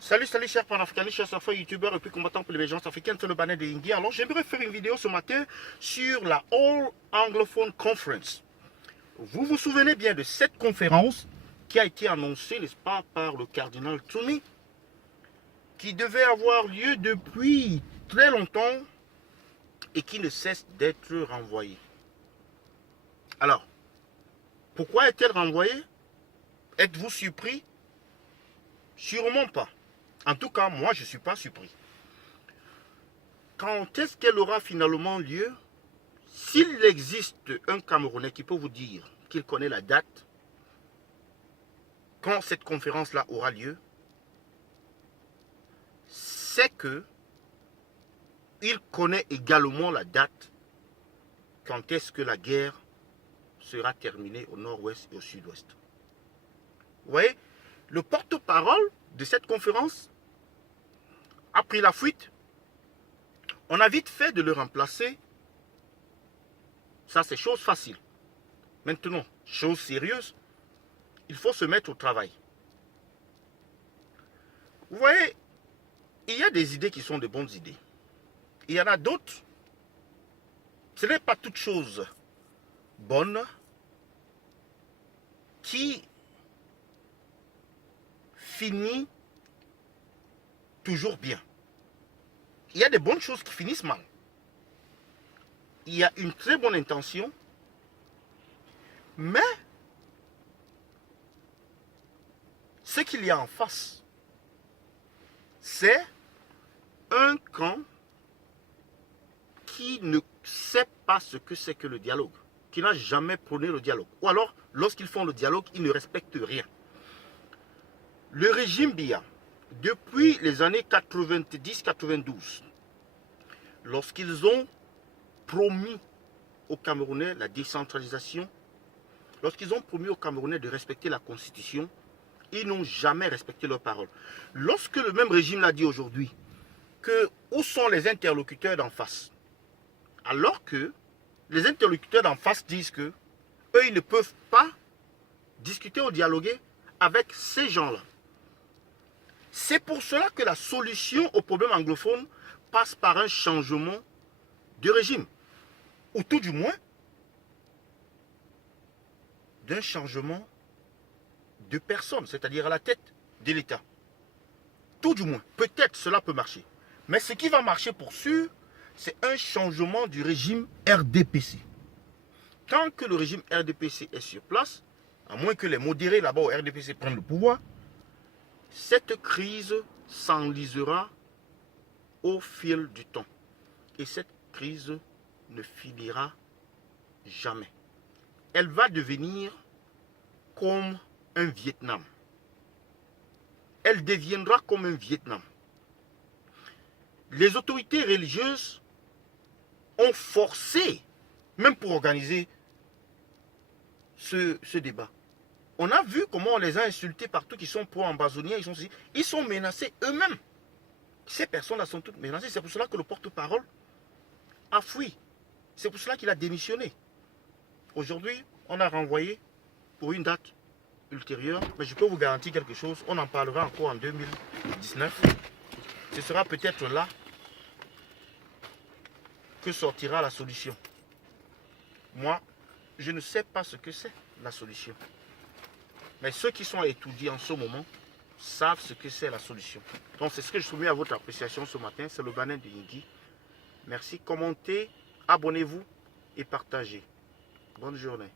Salut chers panafricanistes, chers affaires youtubeurs et puis combattants pour l'émergence africaine, c'est le Banet de Yingui. Alors j'aimerais faire une vidéo ce matin sur la All Anglophone Conference. Vous vous souvenez bien de cette conférence qui a été annoncée, n'est-ce pas, par le cardinal Toumi, qui devait avoir lieu depuis très longtemps et qui ne cesse d'être renvoyée. Alors, pourquoi est-elle renvoyée? Êtes-vous surpris? Sûrement pas. En tout cas, moi, je ne suis pas surpris. Quand est-ce qu'elle aura finalement lieu? S'il existe un Camerounais qui peut vous dire qu'il connaît la date, quand cette conférence-là aura lieu, c'est que il connaît également la date quand est-ce que la guerre sera terminée au nord-ouest et au sud-ouest. Vous voyez, le porte-parole de cette conférence a pris la fuite. On a vite fait de le remplacer. Ça, c'est chose facile. Maintenant, chose sérieuse, il faut se mettre au travail. Vous voyez, il y a des idées qui sont de bonnes idées. Il y en a d'autres. Ce n'est pas toute chose bonne qui finit toujours bien. Il y a des bonnes choses qui finissent mal. Il y a une très bonne intention, mais ce qu'il y a en face, c'est un camp qui ne sait pas ce que c'est que le dialogue, qui n'a jamais prôné le dialogue. Ou alors, lorsqu'ils font le dialogue, ils ne respectent rien. Le régime Biya, depuis les années 90-92, lorsqu'ils ont promis aux Camerounais la décentralisation, lorsqu'ils ont promis aux Camerounais de respecter la Constitution, ils n'ont jamais respecté leurs paroles. Lorsque le même régime l'a dit aujourd'hui, que où sont les interlocuteurs d'en face? Alors que les interlocuteurs d'en face disent que eux, ils ne peuvent pas discuter ou dialoguer avec ces gens-là. C'est pour cela que la solution au problème anglophone passe par un changement de régime. Ou tout du moins, d'un changement de personne, c'est-à-dire à la tête de l'État. Tout du moins, peut-être cela peut marcher. Mais ce qui va marcher pour sûr, c'est un changement du régime RDPC. Tant que le régime RDPC est sur place, à moins que les modérés là-bas au RDPC prennent le pouvoir, cette crise s'enlisera au fil du temps. Et cette crise ne finira jamais. Elle va devenir comme un Vietnam. Elle deviendra comme un Vietnam. Les autorités religieuses ont forcé, même pour organiser ce débat. On a vu comment on les a insultés partout, qui sont pro-ambazoniens, ils sont menacés eux-mêmes. Ces personnes-là sont toutes menacées. C'est pour cela que le porte-parole a fui. C'est pour cela qu'il a démissionné. Aujourd'hui, on a renvoyé pour une date ultérieure. Mais je peux vous garantir quelque chose. On en parlera encore en 2019. Ce sera peut-être là que sortira la solution. Moi, je ne sais pas ce que c'est la solution. Mais ceux qui sont étudiés en ce moment savent ce que c'est la solution. Donc c'est ce que je soumets à votre appréciation ce matin. C'est le Banet de Yingui. Merci. Commentez, abonnez-vous et partagez. Bonne journée.